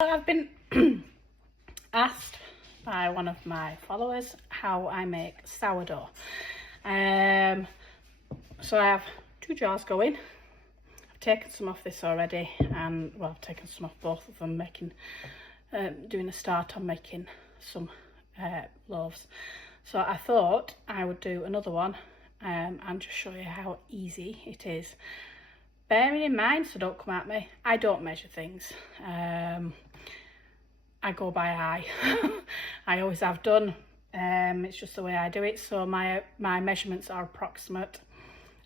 I've been asked by one of my followers how I make sourdough. So I have 2 jars going. I've taken some off this already, and well, I've taken some off both of them, doing a start on making some loaves. So I thought I would do another one and just show you how easy it is. Bearing in mind, so don't come at me, I don't measure things. I go by eye. I always have done. It's just the way I do it. So my measurements are approximate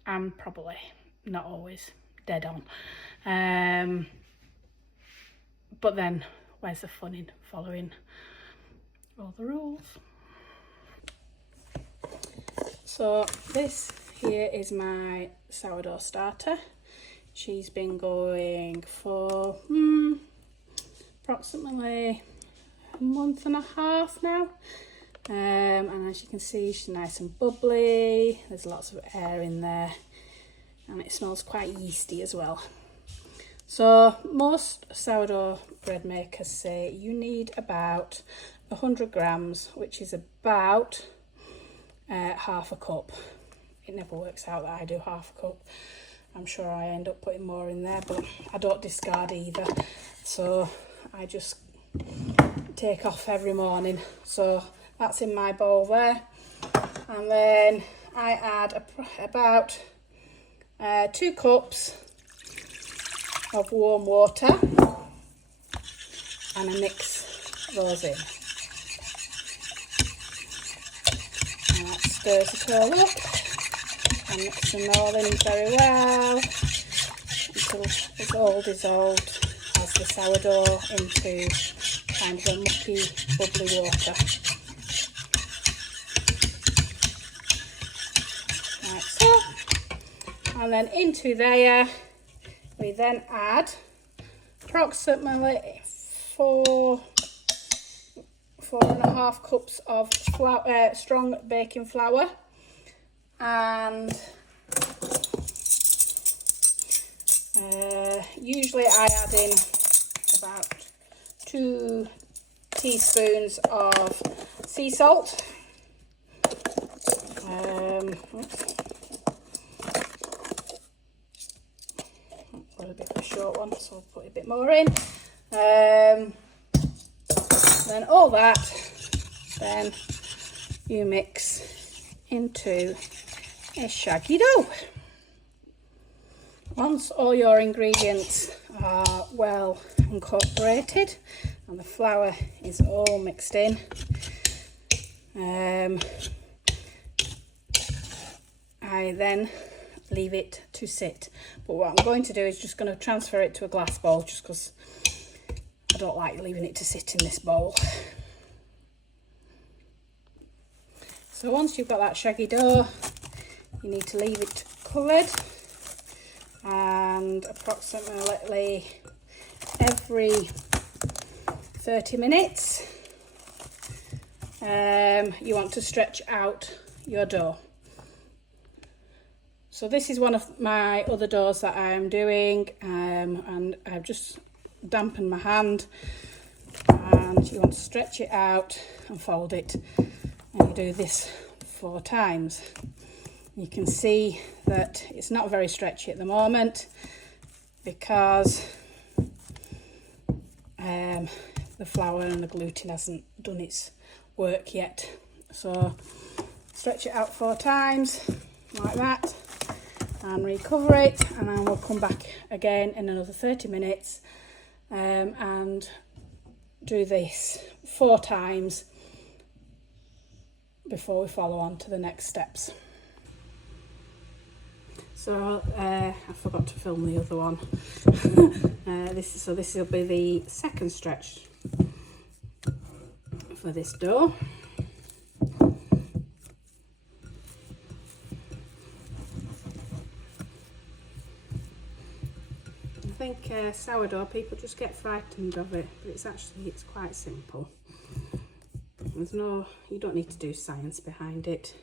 and probably not always dead on. But then where's the fun in following all the rules? So this here is my sourdough starter. She's been going for approximately a month and a half now, and as you can see, she's nice and bubbly. There's lots of air in there, and it smells quite yeasty as well. So most sourdough bread makers say you need about 100 grams, which is about half a cup. It never works out that I do half a cup. I'm sure I end up putting more in there, but I don't discard either. So I just take off every morning. So that's in my bowl there. And then I add about 2 cups of warm water, and I mix those in. And that stirs it all up. And mix them all in very well until it's all dissolved as the sourdough into kind of a mucky, bubbly water. Like so. And then into there we then add approximately 4.5 cups of strong baking flour. And usually I add in about 2 teaspoons of sea salt. Got a bit of a short one, so I'll put a bit more in. Then all that, then you mix into a shaggy dough. Once all your ingredients are well incorporated and the flour is all mixed in, I then leave it to sit. But what I'm going to do is just going to transfer it to a glass bowl, just because I don't like leaving it to sit in this bowl. So once you've got that shaggy dough, you need to leave it covered, and approximately every 30 minutes you want to stretch out your dough. So this is one of my other doughs that I am doing, and I've just dampened my hand, and you want to stretch it out and fold it. And you do this 4 times. You can see that it's not very stretchy at the moment because the flour and the gluten hasn't done its work yet. So stretch it out 4 times like that and recover it, and then we'll come back again in another 30 minutes and do this 4 times before we follow on to the next steps. So I forgot to film the other one. This will be the second stretch for this dough. I think sourdough, people just get frightened of it, but it's quite simple. You don't need to do science behind it.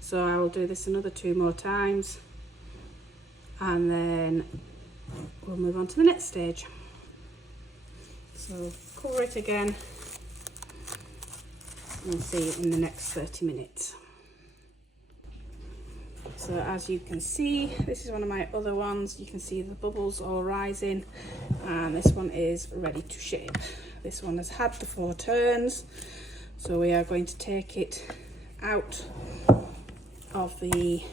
So I will do this another 2 more times, and then we'll move on to the next stage. So cover it again and see it in the next 30 minutes. So as you can see, this is one of my other ones. You can see the bubbles all rising, and this one is ready to shape. This one has had the 4 turns, so we are going to take it out of the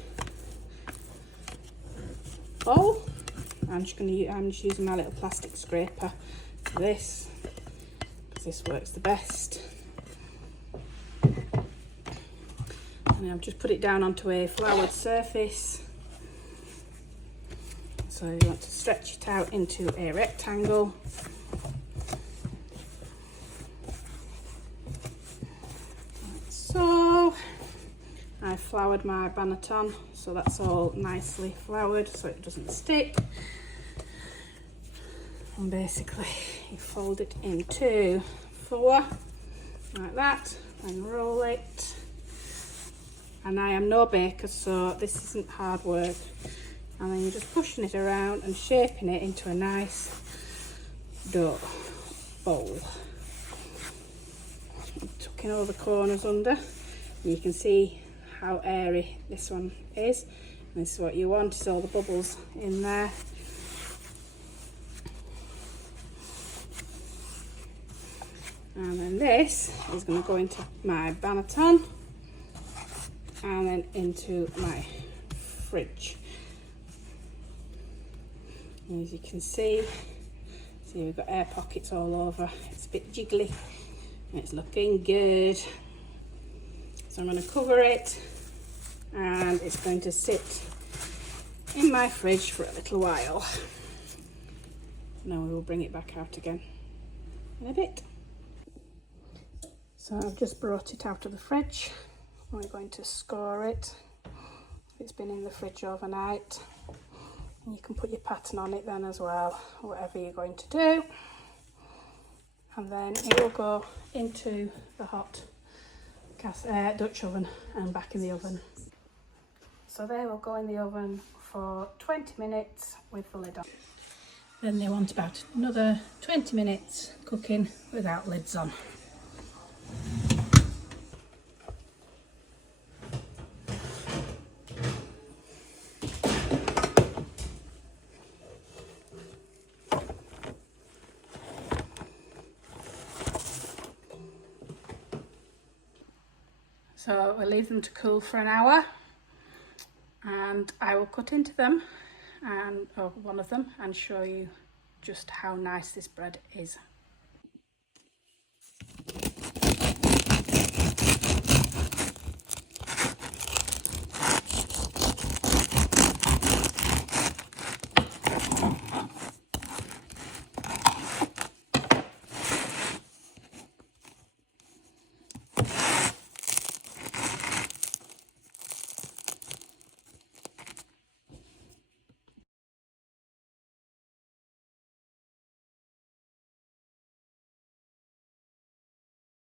bowl. I'm just using my little plastic scraper for this, because this works the best. And I'll just put it down onto a floured surface. So you want to stretch it out into a rectangle. Like so. I floured my banneton, so that's all nicely floured so it doesn't stick. And basically you fold it into 4 like that and roll it. And I am no baker, so this isn't hard work. And then you're just pushing it around and shaping it into a nice dough bowl. Tucking all the corners under. And you can see how airy this one is. And this is what you want, is all the bubbles in there. And then this is going to go into my banneton and then into my fridge. And as you can see we've got air pockets all over. It's a bit jiggly and it's looking good. So I'm going to cover it, and it's going to sit in my fridge for a little while. Now we will bring it back out again in a bit. So I've just brought it out of the fridge. We're going to score it. It's been in the fridge overnight. And you can put your pattern on it then as well, whatever you're going to do. And then it will go into the hot Dutch oven and back in the oven. So they will go in the oven for 20 minutes with the lid on. Then they want about another 20 minutes cooking without lids on. So we'll leave them to cool for an hour, and I will cut into them, or one of them, and show you just how nice this bread is.